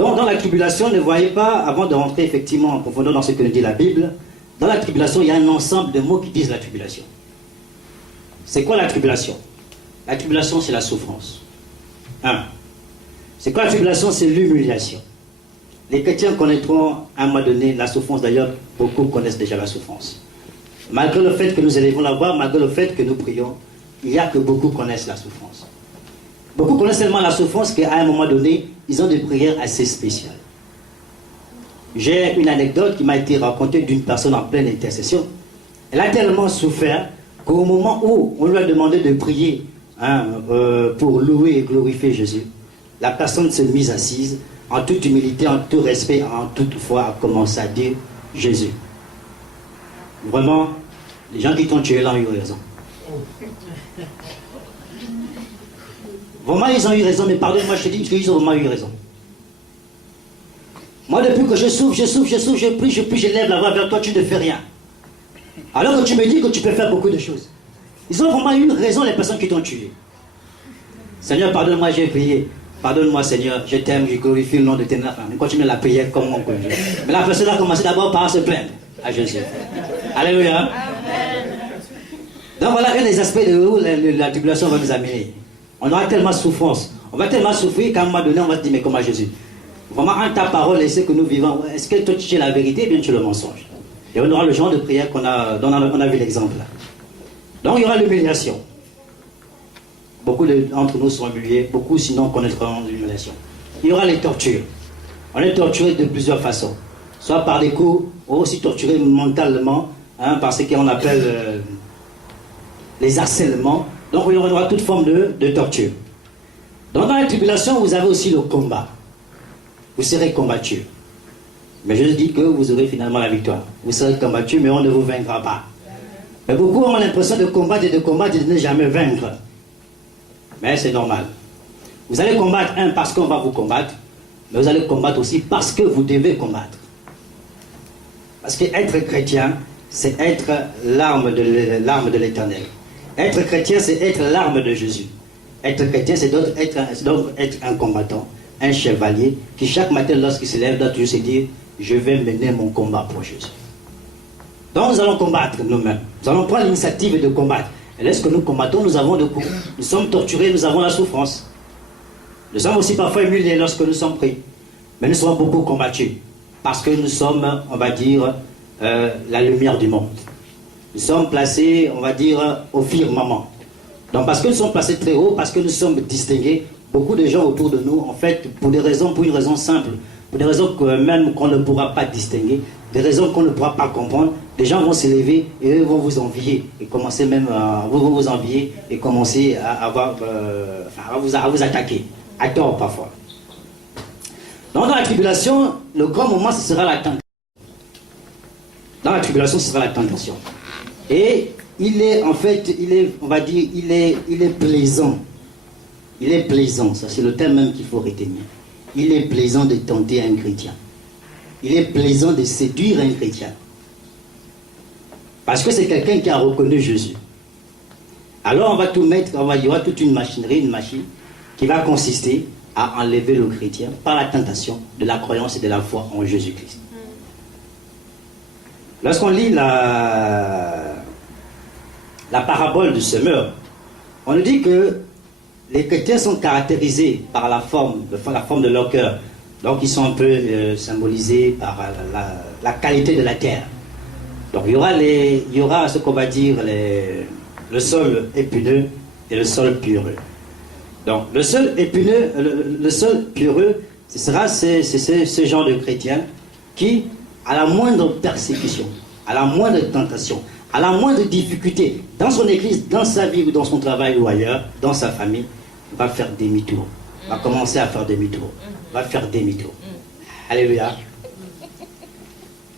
Donc dans la tribulation, ne voyez pas, avant de rentrer effectivement en profondeur dans ce que nous dit la Bible, dans la tribulation, il y a un ensemble de mots qui disent la tribulation. C'est quoi la tribulation? La tribulation, c'est la souffrance. C'est quoi la tribulation? C'est l'humiliation. Les chrétiens connaîtront à un moment donné la souffrance. D'ailleurs, beaucoup connaissent déjà la souffrance. Malgré le fait que nous élevons la voix, malgré le fait que nous prions, il y a que beaucoup connaissent la souffrance. Beaucoup connaissent seulement la souffrance qu'à un moment donné, ils ont des prières assez spéciales. J'ai une anecdote qui m'a été racontée d'une personne en pleine intercession. Elle a tellement souffert qu'au moment où on lui a demandé de prier pour louer et glorifier Jésus, la personne s'est mise assise, en toute humilité, en tout respect, en toute foi, a commencé à dire Jésus. Vraiment, les gens qui t'ont tué là ont eu raison. Vraiment, ils ont eu raison, mais pardonne-moi, je te dis qu'ils ont vraiment eu raison. Moi, depuis que je souffre, je prie, je lève la voix vers toi, tu ne fais rien. Alors que tu me dis que tu peux faire beaucoup de choses. Ils ont vraiment eu raison, les personnes qui t'ont tué. Seigneur, pardonne-moi, j'ai prié. Pardonne-moi, Seigneur, je t'aime, je glorifie le nom de tes enfants. Continue la prière comme mon conjoint. Mais la personne a commencé d'abord par se plaindre à Jésus. Alléluia. Donc voilà un des aspects de où la tribulation va nous amener. On aura tellement de souffrance. On va tellement souffrir qu'à un moment donné, on va se dire, mais comment Jésus? Vraiment, en ta parole et ce que nous vivons, est-ce que toi tu es la vérité ou bien tu es le mensonge? Et on aura le genre de prière dont on a vu l'exemple là. Donc il y aura l'humiliation. Beaucoup d'entre nous seront humiliés, beaucoup sinon connaîtront l'humiliation. Il y aura les tortures. On est torturé de plusieurs façons. Soit par des coups, ou aussi torturé mentalement, par ce qu'on appelle les harcèlements. Donc il y aura toute forme de torture. Donc dans la tribulation, vous avez aussi le combat. Vous serez combattu. Mais je dis que vous aurez finalement la victoire. Vous serez combattu, mais on ne vous vaincra pas. Mais beaucoup ont l'impression de combattre et de ne jamais vaincre. Mais c'est normal. Vous allez combattre, parce qu'on va vous combattre, mais vous allez combattre aussi parce que vous devez combattre. Parce qu'être chrétien, c'est être l'arme de l'Éternel. Être chrétien, c'est être l'arme de Jésus. Être chrétien, c'est donc être un combattant, un chevalier, qui chaque matin, lorsqu'il se lève, doit toujours se dire, je vais mener mon combat pour Jésus. Donc nous allons combattre nous-mêmes. Nous allons prendre l'initiative de combattre. Et lorsque nous combattons, nous avons des coups. Nous sommes torturés, nous avons la souffrance. Nous sommes aussi parfois humiliés lorsque nous sommes pris. Mais nous sommes beaucoup combattus. Parce que nous sommes, on va dire, la lumière du monde. Nous sommes placés, on va dire, au firmament. Donc parce que nous sommes placés très haut, parce que nous sommes distingués, beaucoup de gens autour de nous, en fait, pour une raison simple, pour des raisons que même qu'on ne pourra pas distinguer, des raisons qu'on ne pourra pas comprendre, des gens vont s'élever et eux vont vous envier et commencer même à vous envier et commencer à vous attaquer, à tort parfois. Donc dans la tribulation, le grand moment, ce sera la tentation. Dans la tribulation, ce sera la tentation. Et il est plaisant. Il est plaisant, ça c'est le terme même qu'il faut retenir. Il est plaisant de tenter un chrétien. Il est plaisant de séduire un chrétien. Parce que c'est quelqu'un qui a reconnu Jésus. Alors on va tout mettre, il y aura toute une machine qui va consister à enlever le chrétien par la tentation de la croyance et de la foi en Jésus-Christ. Lorsqu'on lit la parabole du semeur, on nous dit que les chrétiens sont caractérisés par la forme de leur cœur. Donc ils sont un peu symbolisés par la qualité de la terre. Donc il y aura ce qu'on va dire le sol épineux et le sol pierreux. Donc le sol épineux, le sol pierreux, ce sera ce genre de chrétien qui, à la moindre persécution, à la moindre tentation, à la moindre difficulté, dans son église, dans sa vie ou dans son travail ou ailleurs, dans sa famille, va faire demi-tour, va commencer à faire demi-tour, va faire demi-tour. Alléluia.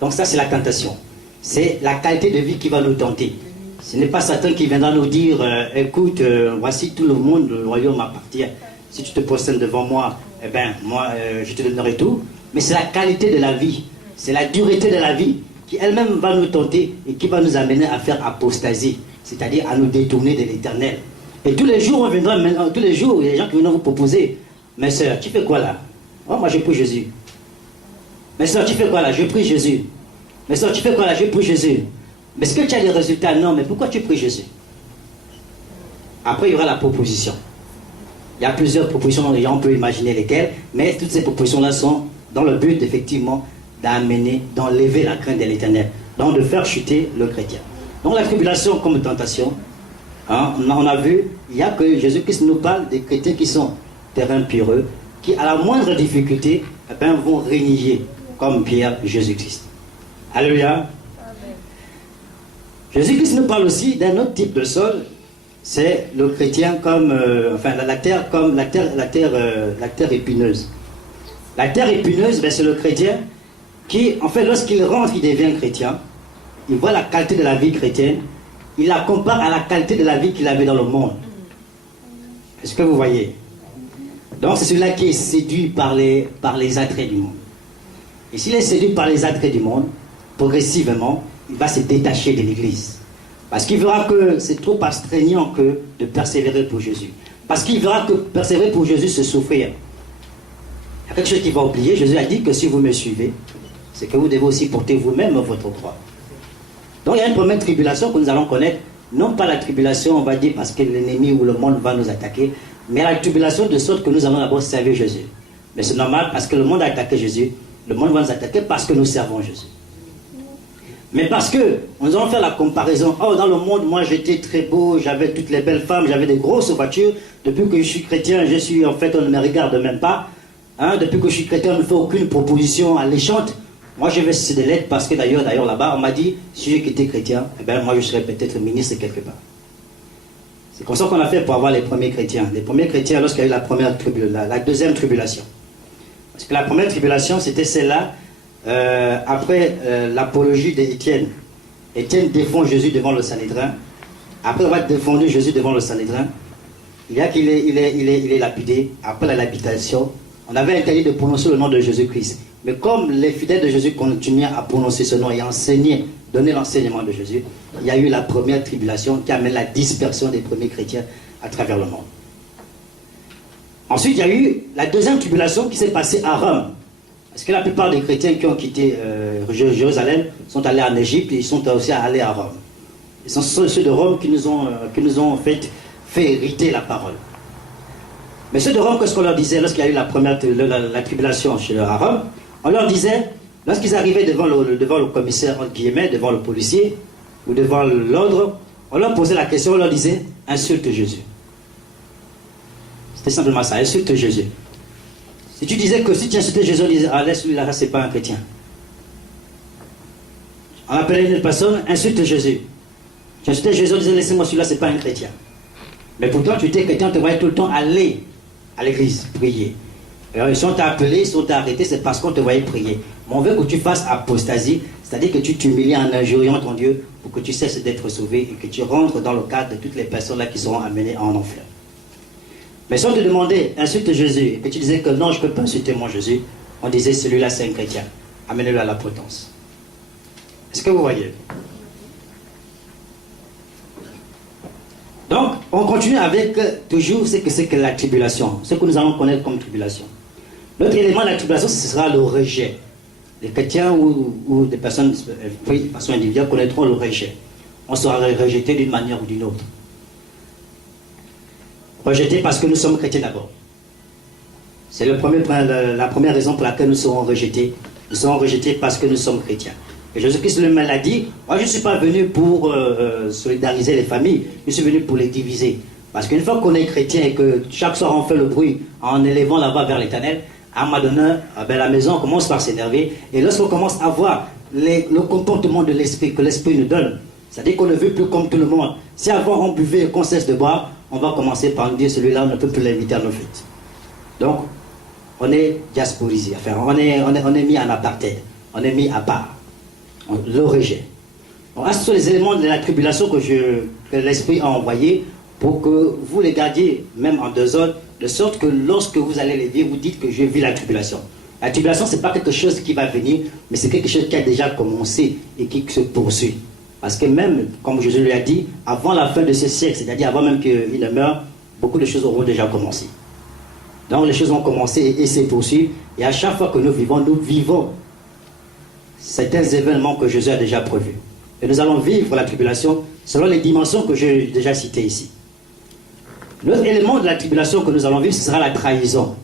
Donc ça c'est la tentation. C'est la qualité de vie qui va nous tenter. Ce n'est pas Satan qui viendra nous dire écoute, voici tout le monde, le royaume m'appartient. Si tu te prosternes devant moi, eh bien, moi, je te donnerai tout. Mais c'est la qualité de la vie, c'est la dureté de la vie qui elle-même va nous tenter et qui va nous amener à faire apostasie, c'est-à-dire à nous détourner de l'Éternel. Et tous les jours, il y a des gens qui viendront vous proposer, mais sœur, tu fais quoi là? Oh, moi je prie Jésus. Mais sœur, tu fais quoi là? Je prie Jésus. Mais sœur, tu fais quoi là? Je prie Jésus. Mais est-ce que tu as des résultats? Non, mais pourquoi tu pries Jésus? Après, il y aura la proposition. Il y a plusieurs propositions, on peut imaginer lesquelles, mais toutes ces propositions-là sont dans le but, effectivement, d'amener, d'enlever la crainte de l'Éternel, donc de faire chuter le chrétien. Donc la tribulation comme tentation, hein, on a vu, il y a que Jésus-Christ nous parle des chrétiens qui sont terrain pierreux, qui à la moindre difficulté, eh bien, vont régner comme Pierre Jésus-Christ. Alléluia. Jésus-Christ nous parle aussi d'un autre type de sol, c'est le chrétien comme, enfin la terre comme la terre épineuse. La terre épineuse, ben, c'est le chrétien qui, en fait, lorsqu'il rentre, il devient chrétien, il voit la qualité de la vie chrétienne, il la compare à la qualité de la vie qu'il avait dans le monde. Est-ce que vous voyez? Donc c'est celui-là qui est séduit par les attraits du monde. Et s'il est séduit par les attraits du monde, progressivement, il va se détacher de l'Église. Parce qu'il verra que c'est trop astreignant que de persévérer pour Jésus. Parce qu'il verra que persévérer pour Jésus, c'est souffrir. Il y a quelque chose qu'il va oublier. Jésus a dit que si vous me suivez, c'est que vous devez aussi porter vous-même votre croix. Donc il y a une première tribulation que nous allons connaître. Non pas la tribulation, on va dire, parce que l'ennemi ou le monde va nous attaquer, mais la tribulation de sorte que nous allons d'abord servir Jésus. Mais c'est normal parce que le monde a attaqué Jésus. Le monde va nous attaquer parce que nous servons Jésus. Mais parce que nous allons faire la comparaison. Oh, dans le monde, moi j'étais très beau, j'avais toutes les belles femmes, j'avais des grosses voitures. Depuis que je suis chrétien, je suis en fait, on ne me regarde même pas. Hein, depuis que je suis chrétien, on ne fait aucune proposition alléchante. Moi je vais cesser de l'être parce que d'ailleurs là-bas, on m'a dit, si j'ai quitté chrétien, eh bien moi je serais peut-être ministre quelque part. C'est comme ça qu'on a fait pour avoir les premiers chrétiens. Les premiers chrétiens, lorsqu'il y a eu la deuxième tribulation. Parce que la première tribulation, c'était celle-là. Après l'apologie d'Étienne. Étienne défend Jésus devant le Sanhédrin. Après avoir défendu Jésus devant le Sanhédrin, il y a qu'il est lapidé. Après la lapidation, on avait interdit de prononcer le nom de Jésus-Christ. Mais comme les fidèles de Jésus continuaient à prononcer ce nom et à enseigner, donner l'enseignement de Jésus, il y a eu la première tribulation qui amène la dispersion des premiers chrétiens à travers le monde. Ensuite, il y a eu la deuxième tribulation qui s'est passée à Rome. Parce que la plupart des chrétiens qui ont quitté Jérusalem sont allés en Égypte et ils sont aussi allés à Rome. Ce sont ceux de Rome qui nous ont fait hériter la parole. Mais ceux de Rome, qu'est-ce qu'on leur disait lorsqu'il y a eu la tribulation à Rome? On leur disait, lorsqu'ils arrivaient devant le commissaire, entre guillemets, devant le policier, ou devant l'ordre, on leur posait la question, on leur disait, insulte Jésus. C'était simplement ça, insulte Jésus. Si tu disais que si tu insultais Jésus, on disait, ah laisse lui là, c'est pas un chrétien. On appelait une personne, insulte Jésus. Tu insultais Jésus, on disait, laissez-moi celui-là, c'est pas un chrétien. Mais pourtant, tu étais chrétien, on te voyait tout le temps aller à l'église, prier. Alors, ils sont appelés, ils sont arrêtés, c'est parce qu'on te voyait prier. Mais on veut que tu fasses apostasie, c'est-à-dire que tu t'humilies en injuriant ton Dieu pour que tu cesses d'être sauvé et que tu rentres dans le cadre de toutes les personnes là qui seront amenées en enfer. Mais si on te demandait, insulte Jésus, et que tu disais que non, je ne peux pas insulter mon Jésus, on disait, celui-là c'est un chrétien. Amenez-le à la potence. Est-ce que vous voyez? Donc, on continue avec toujours ce que c'est que la tribulation, ce que nous allons connaître comme tribulation. L'autre élément de la tribulation, ce sera le rejet. Les chrétiens ou des personnes, individuelles connaîtront le rejet. On sera rejeté d'une manière ou d'une autre. Rejeté parce que nous sommes chrétiens d'abord. C'est la première raison pour laquelle nous serons rejetés. Nous serons rejetés parce que nous sommes chrétiens. Et Jésus-Christ lui-même l'a dit, moi je ne suis pas venu pour solidariser les familles, je suis venu pour les diviser. Parce qu'une fois qu'on est chrétien et que chaque soir on fait le bruit en élevant la voix vers l'Éternel, à un moment donné, la maison commence par s'énerver. Et lorsqu'on commence à voir le comportement de l'esprit que l'esprit nous donne, c'est-à-dire qu'on ne veut plus comme tout le monde. Si avant on buvait et qu'on cesse de boire, on va commencer par nous dire celui-là on ne peut plus l'inviter à nos fêtes. Donc, on est diasporisé, enfin, on est mis en apartheid, on est mis à part. Le rejet. Donc, ce sont les éléments de la tribulation que l'Esprit a envoyé pour que vous les gardiez, même en désordre, de sorte que lorsque vous allez les vivre, vous dites que je vis la tribulation. La tribulation, ce n'est pas quelque chose qui va venir, mais c'est quelque chose qui a déjà commencé et qui se poursuit. Parce que même, comme Jésus lui a dit, avant la fin de ce siècle, c'est-à-dire avant même qu'il ne meure, beaucoup de choses auront déjà commencé. Donc les choses vont commencer et se poursuivre. Et à chaque fois que nous vivons certains événements que Jésus a déjà prévus. Et nous allons vivre la tribulation selon les dimensions que j'ai déjà citées ici. L'autre élément de la tribulation que nous allons vivre, ce sera la trahison.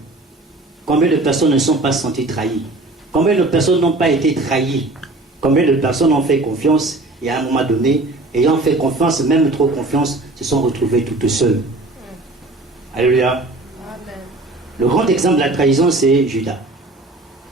Combien de personnes ne sont pas senties trahies? Combien de personnes n'ont pas été trahies? Combien de personnes ont fait confiance et à un moment donné, ayant fait confiance, même trop confiance, se sont retrouvées toutes seules? Alléluia. Amen. Le grand exemple de la trahison, c'est Judas.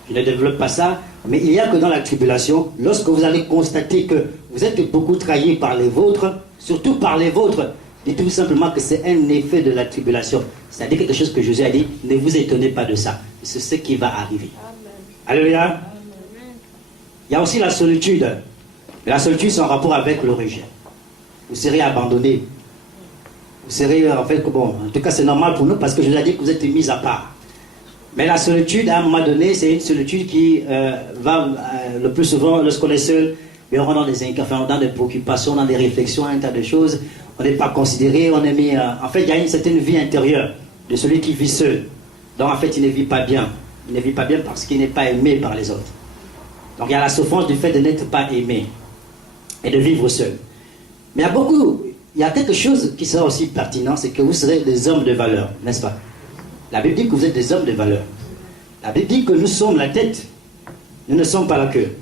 Je ne développe pas ça, mais il y a que dans la tribulation, lorsque vous allez constater que vous êtes beaucoup trahis par les vôtres, surtout par les vôtres, dites tout simplement que c'est un effet de la tribulation. C'est-à-dire quelque chose que Jésus a dit, ne vous étonnez pas de ça. C'est ce qui va arriver. Amen. Alléluia. Amen. Il y a aussi la solitude. La solitude, c'est en rapport avec le rejet. Vous serez abandonné. Vous serez, en fait, bon, en tout cas, c'est normal pour nous parce que je vous ai dit que vous êtes mis à part. Mais la solitude, à un moment donné, c'est une solitude qui va le plus souvent, lorsqu'on est seul, mais on rentre dans des préoccupations, dans des réflexions, un tas de choses. On n'est pas considéré, on est mis... en fait, il y a une certaine vie intérieure de celui qui vit seul. Donc, en fait, il ne vit pas bien. Il ne vit pas bien parce qu'il n'est pas aimé par les autres. Donc, il y a la souffrance du fait de n'être pas aimé et de vivre seul. Mais il y a quelque chose qui sera aussi pertinent, c'est que vous serez des hommes de valeur, n'est-ce pas? La Bible dit que vous êtes des hommes de valeur. La Bible dit que nous sommes la tête, nous ne sommes pas la queue.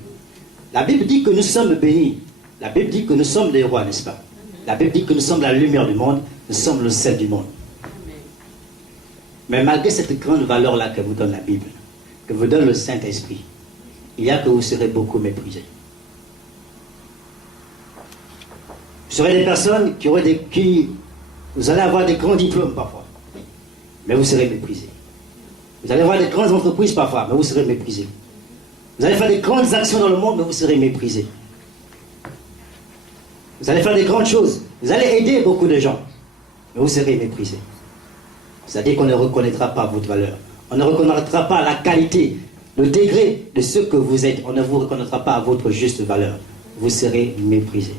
La Bible dit que nous sommes bénis. La Bible dit que nous sommes des rois, n'est-ce pas? La Bible dit que nous sommes la lumière du monde, nous sommes le sel du monde. Mais malgré cette grande valeur-là que vous donne la Bible, que vous donne le Saint-Esprit, il y a que vous serez beaucoup méprisés. Vous serez des personnes vous allez avoir des grands diplômes parfois, mais vous serez méprisés. Vous allez avoir des grandes entreprises parfois, mais vous serez méprisés. Vous allez faire des grandes actions dans le monde, mais vous serez méprisés. Vous allez faire des grandes choses. Vous allez aider beaucoup de gens, mais vous serez méprisés. C'est-à-dire qu'on ne reconnaîtra pas votre valeur. On ne reconnaîtra pas la qualité, le degré de ce que vous êtes. On ne vous reconnaîtra pas à votre juste valeur. Vous serez méprisés.